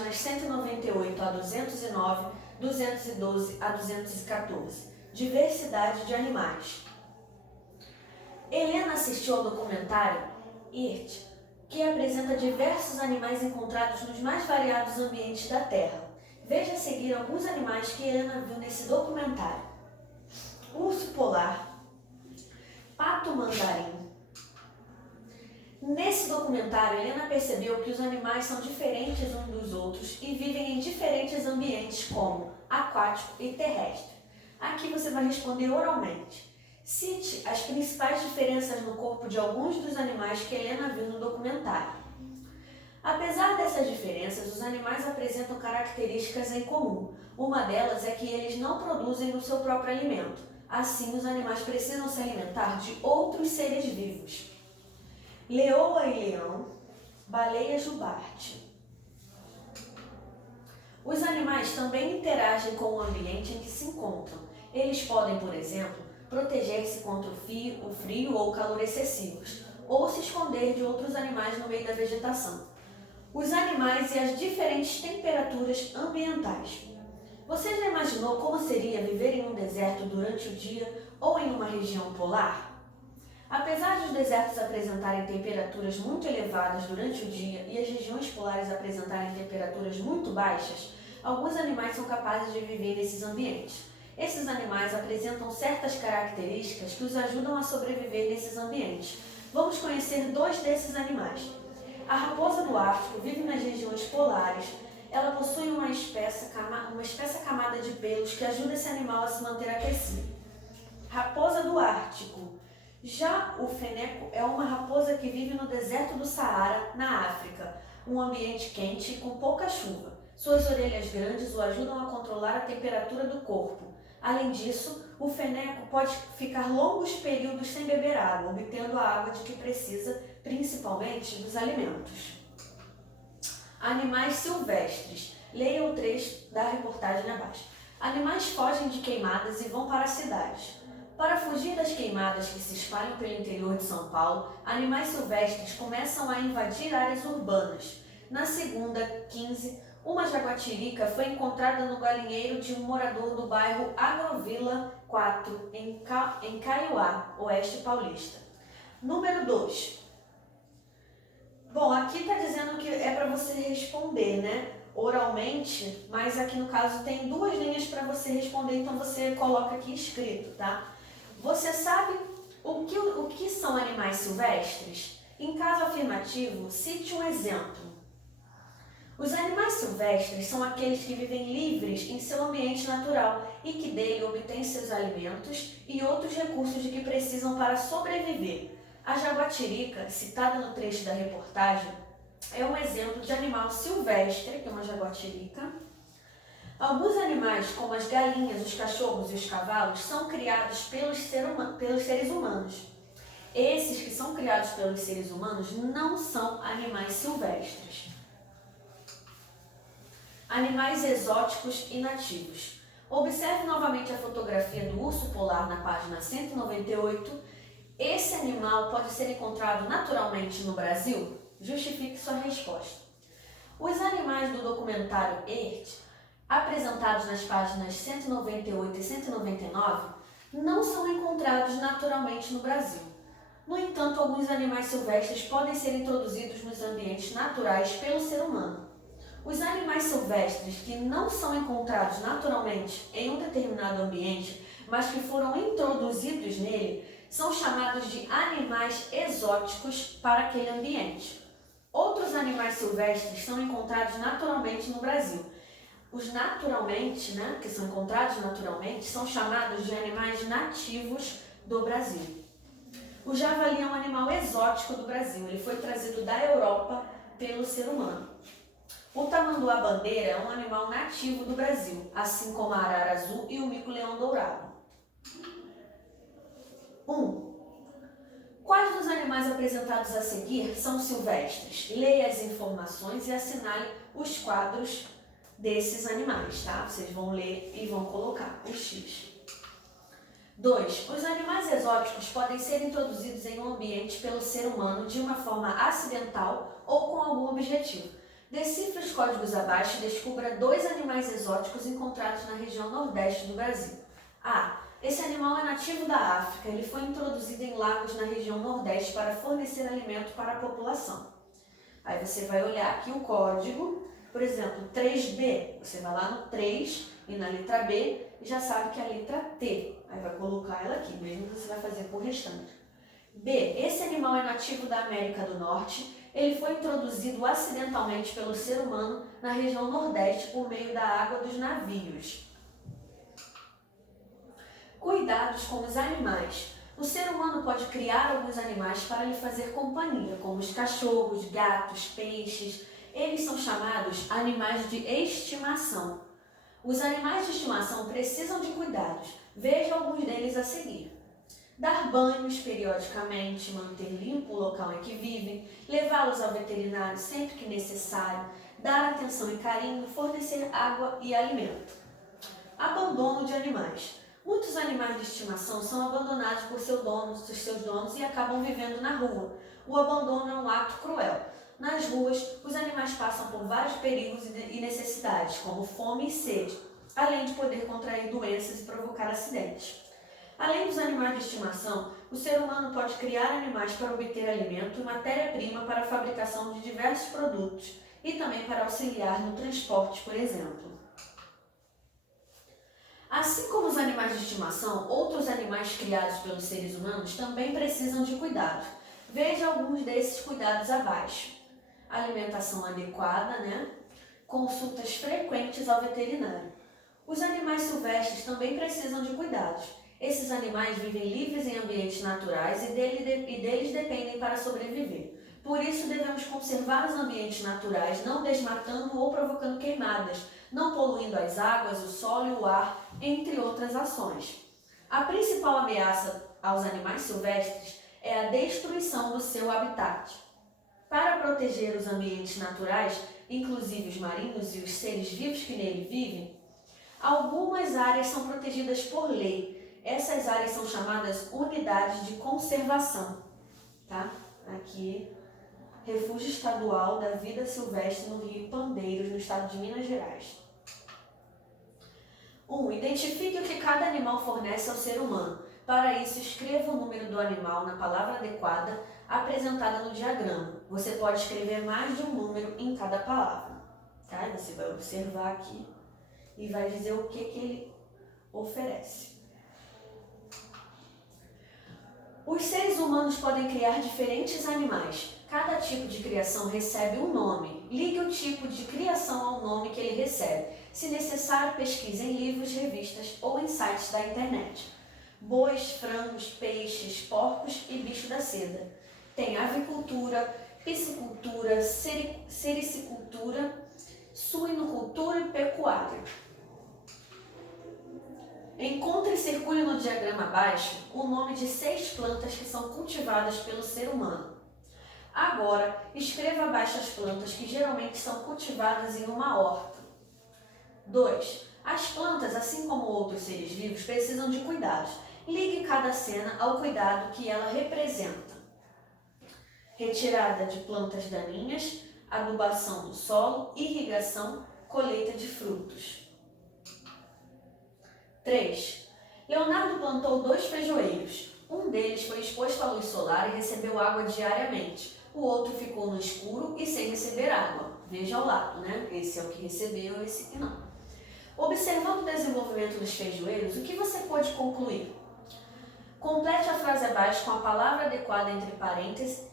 páginas 198 a 209, 212 a 214. Diversidade de animais. Helena assistiu ao documentário IRT, que apresenta diversos animais encontrados nos mais variados ambientes da Terra. Veja a seguir alguns animais que Helena viu nesse documentário: urso polar, pato mandarim. Nesse documentário, Helena percebeu que os animais são diferentes uns dos outros e vivem em diferentes ambientes, como aquático e terrestre. Aqui você vai responder oralmente. Cite as principais diferenças no corpo de alguns dos animais que Helena viu no documentário. Apesar dessas diferenças, os animais apresentam características em comum. Uma delas é que eles não produzem o seu próprio alimento. Assim, os animais precisam se alimentar de outros seres vivos. Leoa e leão, baleia jubarte. Os animais também interagem com o ambiente em que se encontram. Eles podem, por exemplo, proteger-se contra o frio ou o calor excessivos, ou se esconder de outros animais no meio da vegetação. Os animais e as diferentes temperaturas ambientais. Você já imaginou como seria viver em um deserto durante o dia ou em uma região polar? Apesar dos desertos apresentarem temperaturas muito elevadas durante o dia e as regiões polares apresentarem temperaturas muito baixas, alguns animais são capazes de viver nesses ambientes. Esses animais apresentam certas características que os ajudam a sobreviver nesses ambientes. Vamos conhecer dois desses animais. A raposa do Ártico vive nas regiões polares. Ela possui uma espessa camada de pelos que ajuda esse animal a se manter aquecido. Raposa do Ártico. Já o feneco é uma raposa que vive no deserto do Saara, na África, um ambiente quente e com pouca chuva. Suas orelhas grandes o ajudam a controlar a temperatura do corpo. Além disso, o feneco pode ficar longos períodos sem beber água, obtendo a água de que precisa, principalmente dos alimentos. Animais silvestres. Leia o trecho da reportagem abaixo. Animais fogem de queimadas e vão para as cidades. Para fugir das queimadas que se espalham pelo interior de São Paulo, animais silvestres começam a invadir áreas urbanas. Na segunda, 15, uma jaguatirica foi encontrada no galinheiro de um morador do bairro Agrovila 4, em Caiuá, Oeste Paulista. Número 2. Bom, aqui está dizendo que é para você responder, né? Oralmente, mas aqui no caso tem duas linhas para você responder, então você coloca aqui escrito, tá? Você sabe o que são animais silvestres? Em caso afirmativo, cite um exemplo. Os animais silvestres são aqueles que vivem livres em seu ambiente natural e que dele obtêm seus alimentos e outros recursos de que precisam para sobreviver. A jaguatirica, citada no trecho da reportagem, é um exemplo de animal silvestre, que é uma jaguatirica. Alguns animais, como as galinhas, os cachorros e os cavalos, são criados pelos seres humanos. Esses que são criados pelos seres humanos não são animais silvestres. Animais exóticos e nativos. Observe novamente a fotografia do urso polar na página 198. Esse animal pode ser encontrado naturalmente no Brasil? Justifique sua resposta. Os animais do documentário ERT, apresentados nas páginas 198 e 199, não são encontrados naturalmente no Brasil. No entanto, alguns animais silvestres podem ser introduzidos nos ambientes naturais pelo ser humano. Os animais silvestres que não são encontrados naturalmente em um determinado ambiente, mas que foram introduzidos nele, são chamados de animais exóticos para aquele ambiente. Outros animais silvestres são encontrados naturalmente no Brasil. Os naturalmente, que são encontrados naturalmente, são chamados de animais nativos do Brasil. O javali é um animal exótico do Brasil. Ele foi trazido da Europa pelo ser humano. O tamanduá-bandeira é um animal nativo do Brasil, assim como a arara azul e o mico-leão dourado. 1. Quais dos animais apresentados a seguir são silvestres? Leia as informações e assinale os quadros desses animais, tá? Vocês vão ler e vão colocar o X. 2. Os animais exóticos podem ser introduzidos em um ambiente pelo ser humano de uma forma acidental ou com algum objetivo. Decifre os códigos abaixo e descubra 2 animais exóticos encontrados na região nordeste do Brasil. A. Esse animal é nativo da África. Ele foi introduzido em lagos na região nordeste para fornecer alimento para a população. Aí você vai olhar aqui o código, por exemplo, 3B. Você vai lá no 3 e na letra B e já sabe que é a letra T. Aí vai colocar ela aqui, mesmo que você vai fazer por restante. B. Esse animal é nativo da América do Norte. Ele foi introduzido acidentalmente pelo ser humano na região nordeste por meio da água dos navios. Cuidados com os animais. O ser humano pode criar alguns animais para lhe fazer companhia, como os cachorros, gatos, peixes. Eles são chamados animais de estimação. Os animais de estimação precisam de cuidados. Veja alguns deles a seguir. Dar banhos periodicamente, manter limpo o local em que vivem, levá-los ao veterinário sempre que necessário, dar atenção e carinho, fornecer água e alimento. Abandono de animais. Muitos animais de estimação são abandonados por seus donos e acabam vivendo na rua. O abandono é um ato cruel. Nas ruas, os animais passam por vários perigos e necessidades, como fome e sede, além de poder contrair doenças e provocar acidentes. Além dos animais de estimação, o ser humano pode criar animais para obter alimento e matéria-prima para a fabricação de diversos produtos e também para auxiliar no transporte, por exemplo. Assim como os animais de estimação, outros animais criados pelos seres humanos também precisam de cuidados. Veja alguns desses cuidados abaixo. Alimentação adequada, Consultas frequentes ao veterinário. Os animais silvestres também precisam de cuidados. Esses animais vivem livres em ambientes naturais e deles dependem para sobreviver. Por isso, devemos conservar os ambientes naturais, não desmatando ou provocando queimadas, não poluindo as águas, o solo e o ar, entre outras ações. A principal ameaça aos animais silvestres é a destruição do seu habitat. Para proteger os ambientes naturais, inclusive os marinhos e os seres vivos que nele vivem, algumas áreas são protegidas por lei. Essas áreas são chamadas unidades de conservação. Aqui, Refúgio Estadual da Vida Silvestre no Rio Pandeiros, no estado de Minas Gerais. 1. Identifique o que cada animal fornece ao ser humano. Para isso, escreva o número do animal na palavra adequada apresentada no diagrama. Você pode escrever mais de um número em cada palavra. Você vai observar aqui e vai dizer o que ele oferece. Os seres humanos podem criar diferentes animais. Cada tipo de criação recebe um nome. Ligue o tipo de criação ao nome que ele recebe. Se necessário, pesquise em livros, revistas ou em sites da internet. Bois, frangos, peixes, porcos e bicho da seda. Tem avicultura, piscicultura, sericicultura, suinocultura e pecuária. Encontre e circule no diagrama abaixo o nome de 6 plantas que são cultivadas pelo ser humano. Agora, escreva abaixo as plantas que geralmente são cultivadas em uma horta. 2. As plantas, assim como outros seres vivos, precisam de cuidados. Ligue cada cena ao cuidado que ela representa. Retirada de plantas daninhas, adubação do solo, irrigação, colheita de frutos. 3. Leonardo plantou 2 feijoeiros. Um deles foi exposto à luz solar e recebeu água diariamente. O outro ficou no escuro e sem receber água. Veja ao lado, Esse é o que recebeu, esse que não. Observando o desenvolvimento dos feijoeiros, o que você pode concluir? Complete a frase abaixo com a palavra adequada entre parênteses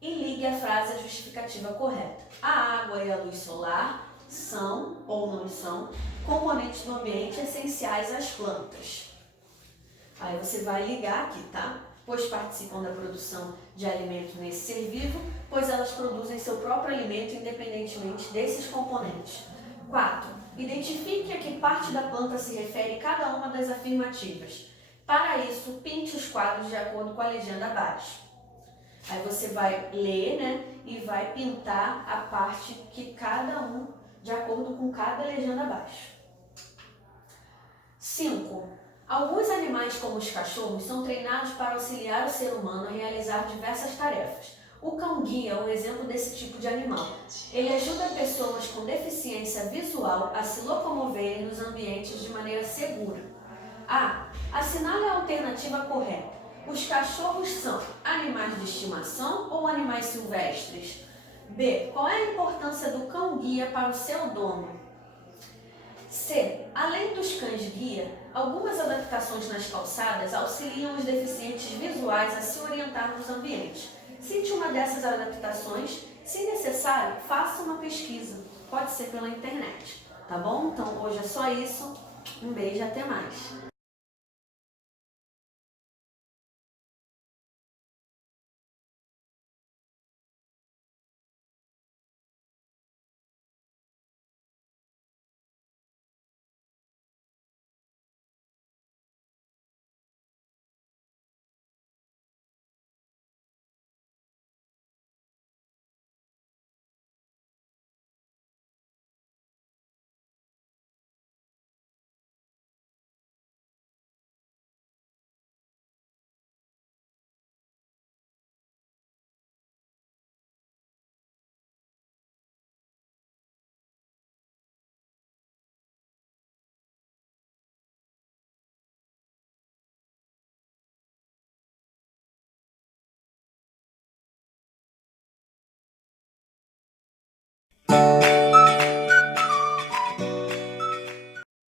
e ligue a frase à justificativa correta. A água e a luz solar são, ou não são, componentes do ambiente essenciais às plantas. Aí você vai ligar aqui, Pois participam da produção de alimento nesse ser vivo, pois elas produzem seu próprio alimento independentemente desses componentes. 4. Identifique a que parte da planta se refere cada uma das afirmativas. Para isso, pinte os quadros de acordo com a legenda abaixo. Aí você vai ler, e vai pintar a parte que cada um, de acordo com cada legenda abaixo. 5. Alguns animais, como os cachorros, são treinados para auxiliar o ser humano a realizar diversas tarefas. O cão-guia é um exemplo desse tipo de animal. Ele ajuda pessoas com deficiência visual a se locomoverem nos ambientes de maneira segura. A. Assinale a alternativa correta. Os cachorros são animais de estimação ou animais silvestres? B. Qual é a importância do cão-guia para o seu dono? C. Além dos cães-guia, algumas adaptações nas calçadas auxiliam os deficientes visuais a se orientar nos ambientes. Cite uma dessas adaptações. Se necessário, faça uma pesquisa. Pode ser pela internet, tá bom? Então hoje é só isso. Um beijo e até mais.